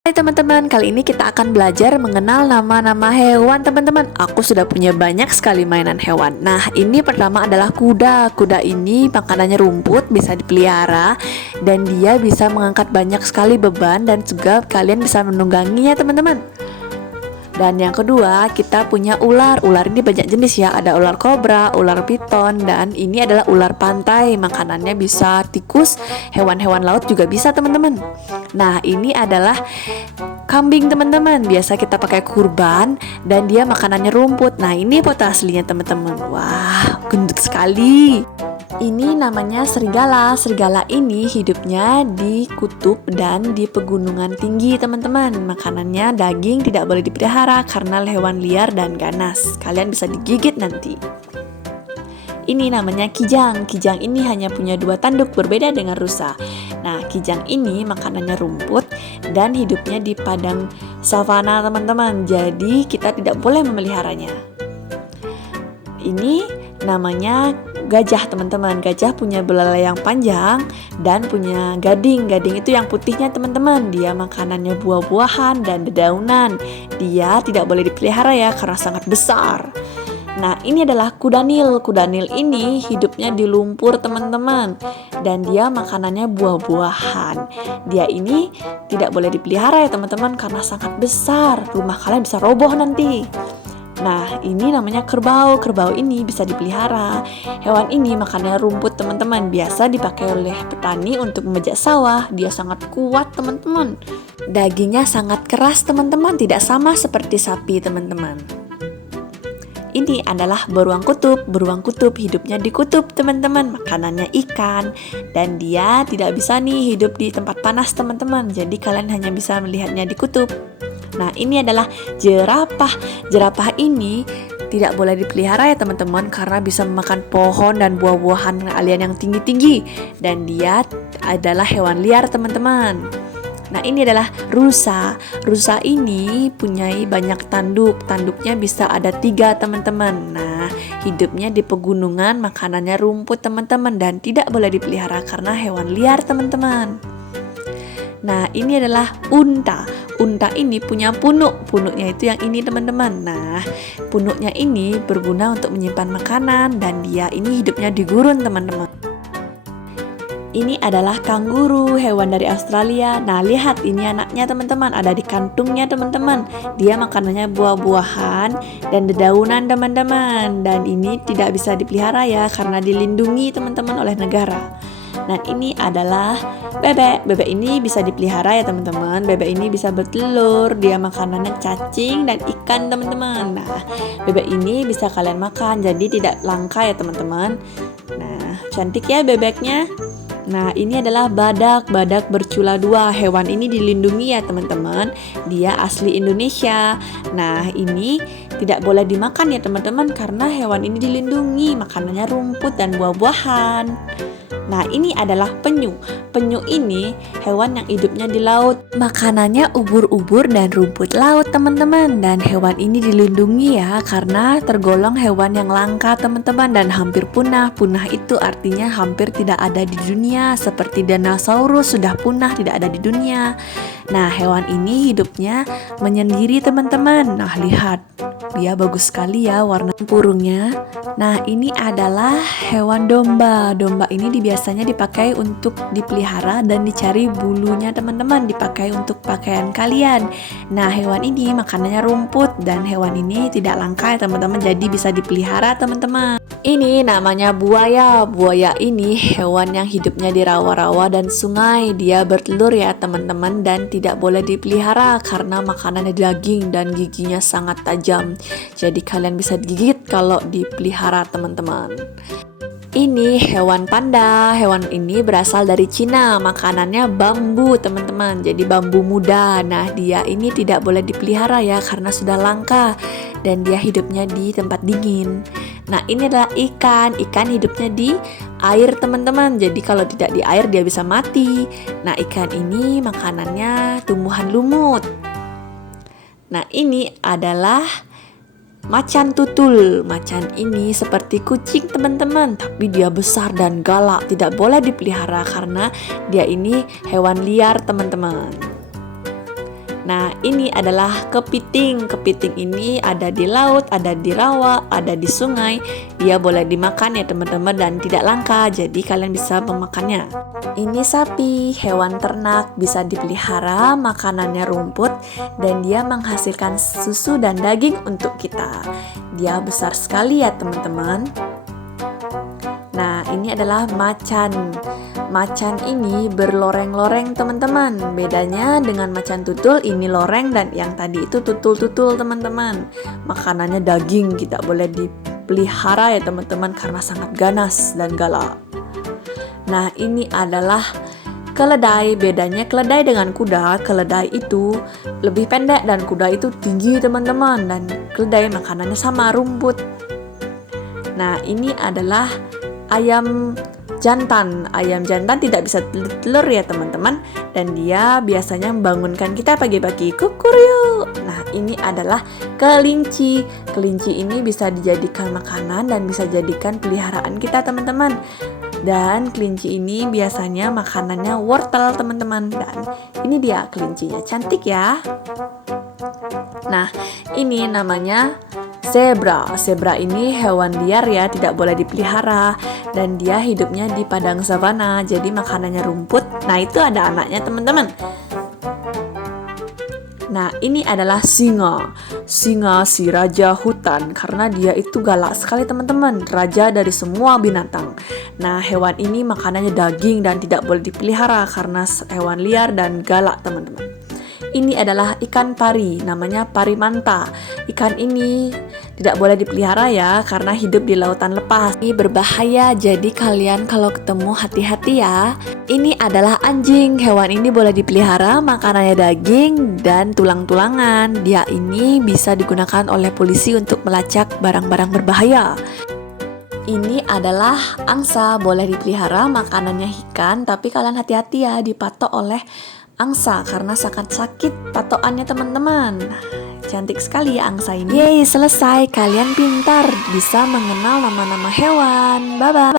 Hai teman-teman, kali ini kita akan belajar mengenal nama-nama hewan teman-teman. Aku sudah punya banyak sekali mainan hewan. Nah, ini pertama adalah kuda. Kuda ini makanannya rumput, bisa dipelihara, dan dia bisa mengangkat banyak sekali beban, dan juga kalian bisa menungganginya teman-teman. Dan yang kedua, kita punya ular. Ular ini banyak jenis ya, ada ular kobra, ular piton, dan ini adalah ular pantai. Makanannya bisa tikus, hewan-hewan laut juga bisa teman-teman. Nah, ini adalah kambing teman-teman. Biasa kita pakai kurban, dan dia makanannya rumput. Nah, ini foto aslinya teman-teman. Wah, gendut sekali. Ini namanya serigala. Serigala ini hidupnya di kutub dan di pegunungan tinggi teman-teman. Makanannya daging, tidak boleh dipelihara karena hewan liar dan ganas. Kalian bisa digigit nanti. Ini namanya kijang. Kijang ini hanya punya 2 tanduk, berbeda dengan rusa. Nah, kijang ini makanannya rumput dan hidupnya di padang savana teman-teman. Jadi kita tidak boleh memeliharanya. Ini namanya gajah teman-teman. Gajah punya belalai yang panjang dan punya gading. Gading itu yang putihnya teman-teman. Dia makanannya buah-buahan dan dedaunan. Dia tidak boleh dipelihara ya karena sangat besar. Nah, ini adalah kuda Nil. Kuda Nil ini hidupnya di lumpur teman-teman, dan dia makanannya buah-buahan. Dia ini tidak boleh dipelihara ya teman-teman karena sangat besar. Rumah kalian bisa roboh nanti. Nah, ini namanya kerbau. Kerbau ini bisa dipelihara. Hewan ini makannya rumput teman-teman. Biasa dipakai oleh petani untuk memejak sawah. Dia sangat kuat teman-teman. Dagingnya sangat keras teman-teman, tidak sama seperti sapi teman-teman. Ini adalah beruang kutub. Beruang kutub hidupnya di kutub teman-teman. Makanannya ikan, dan dia tidak bisa nih hidup di tempat panas teman-teman. Jadi kalian hanya bisa melihatnya di kutub. Nah, ini adalah jerapah. Jerapah ini tidak boleh dipelihara ya teman-teman karena bisa memakan pohon dan buah-buahan alien yang tinggi-tinggi, dan dia adalah hewan liar teman-teman. Nah, ini adalah rusa. Rusa ini punya banyak tanduk. Tanduknya bisa ada 3 teman-teman. Nah, hidupnya di pegunungan, makanannya rumput teman-teman, dan tidak boleh dipelihara karena hewan liar teman-teman. Nah, ini adalah unta. Unta ini punya punuk. Punuknya itu yang ini teman-teman. Nah, punuknya ini berguna untuk menyimpan makanan, dan dia ini hidupnya di gurun teman-teman. Ini adalah kanguru, hewan dari Australia. Nah, lihat ini anaknya teman-teman, ada di kantungnya teman-teman. Dia makanannya buah-buahan dan dedaunan teman-teman. Dan ini tidak bisa dipelihara ya karena dilindungi teman-teman oleh negara. Nah, ini adalah bebek. Bebek ini bisa dipelihara ya teman-teman. Bebek ini bisa bertelur. Dia makanannya cacing dan ikan teman-teman. Nah, bebek ini bisa kalian makan, jadi tidak langka ya teman-teman. Nah, cantik ya bebeknya. Nah, ini adalah badak. Badak bercula 2. Hewan ini dilindungi ya teman-teman. Dia asli Indonesia. Nah, ini tidak boleh dimakan ya teman-teman karena hewan ini dilindungi. Makanannya rumput dan buah-buahan. Nah, ini adalah penyu. Penyu ini hewan yang hidupnya di laut. Makanannya ubur-ubur dan rumput laut teman-teman. Dan hewan ini dilindungi ya karena tergolong hewan yang langka teman-teman dan hampir punah. Punah itu artinya hampir tidak ada di dunia. Seperti dinosaurus sudah punah, tidak ada di dunia. Nah, hewan ini hidupnya menyendiri teman-teman. Nah, lihat. Dia bagus sekali ya warna burungnya. Nah, ini adalah hewan domba. Domba ini biasanya dipakai untuk dipelihara dan dicari bulunya teman-teman, dipakai untuk pakaian kalian. Nah, hewan ini makanannya rumput, dan hewan ini tidak langka ya teman-teman, jadi bisa dipelihara teman-teman. Ini namanya buaya. Buaya ini hewan yang hidupnya di rawa-rawa dan sungai. Dia bertelur ya teman-teman, dan tidak boleh dipelihara karena makanannya daging dan giginya sangat tajam. Jadi kalian bisa digigit kalau dipelihara teman-teman. Ini hewan panda. Hewan ini berasal dari Cina. Makanannya bambu teman-teman, jadi bambu muda. Nah, dia ini tidak boleh dipelihara ya karena sudah langka, dan dia hidupnya di tempat dingin. Nah, ini adalah ikan. Ikan hidupnya di air teman-teman, jadi kalau tidak di air dia bisa mati. Nah, ikan ini makanannya tumbuhan lumut. Nah, ini adalah macan tutul. Macan ini seperti kucing teman-teman, tapi dia besar dan galak. Tidak boleh dipelihara karena dia ini hewan liar teman-teman. Nah, ini adalah kepiting. Kepiting ini ada di laut, ada di rawa, ada di sungai. Dia boleh dimakan ya teman-teman dan tidak langka, jadi kalian bisa memakannya. Ini sapi, hewan ternak, bisa dipelihara, makanannya rumput, dan dia menghasilkan susu dan daging untuk kita. Dia besar sekali ya teman-teman. Nah, ini adalah macan. Macan ini berloreng-loreng teman-teman. Bedanya dengan macan tutul, ini loreng dan yang tadi itu tutul-tutul teman-teman. Makanannya daging, tidak boleh dipelihara ya teman-teman karena sangat ganas dan galak. Nah, ini adalah keledai. Bedanya keledai dengan kuda, keledai itu lebih pendek dan kuda itu tinggi teman-teman. Dan keledai makanannya sama, rumput. Nah, ini adalah ayam jantan. Ayam jantan tidak bisa telur ya teman-teman, dan dia biasanya membangunkan kita pagi-pagi, kukuryu. Nah, ini adalah kelinci. Kelinci ini bisa dijadikan makanan dan bisa jadikan peliharaan kita teman-teman. Dan kelinci ini biasanya makanannya wortel teman-teman. Dan ini dia kelincinya, cantik ya. Nah, ini namanya zebra. Zebra ini hewan liar ya, tidak boleh dipelihara. Dan dia hidupnya di padang savana, jadi makanannya rumput. Nah, itu ada anaknya teman-teman. Nah, ini adalah singa. Singa si raja hutan, karena dia itu galak sekali teman-teman, raja dari semua binatang. Nah, hewan ini makanannya daging dan tidak boleh dipelihara karena hewan liar dan galak teman-teman. Ini adalah ikan pari, namanya pari manta. Ikan ini tidak boleh dipelihara ya, karena hidup di lautan lepas. Ini berbahaya, jadi kalian kalau ketemu hati-hati ya. Ini adalah anjing, hewan ini boleh dipelihara, makanannya daging dan tulang-tulangan. Dia ini bisa digunakan oleh polisi untuk melacak barang-barang berbahaya. Ini adalah angsa, boleh dipelihara, makanannya ikan, tapi kalian hati-hati ya, dipatok oleh angsa karena sangat sakit patokannya teman-teman. Cantik sekali ya angsa ini. Yeay, selesai. Kalian pintar, bisa mengenal nama-nama hewan. Bye-bye.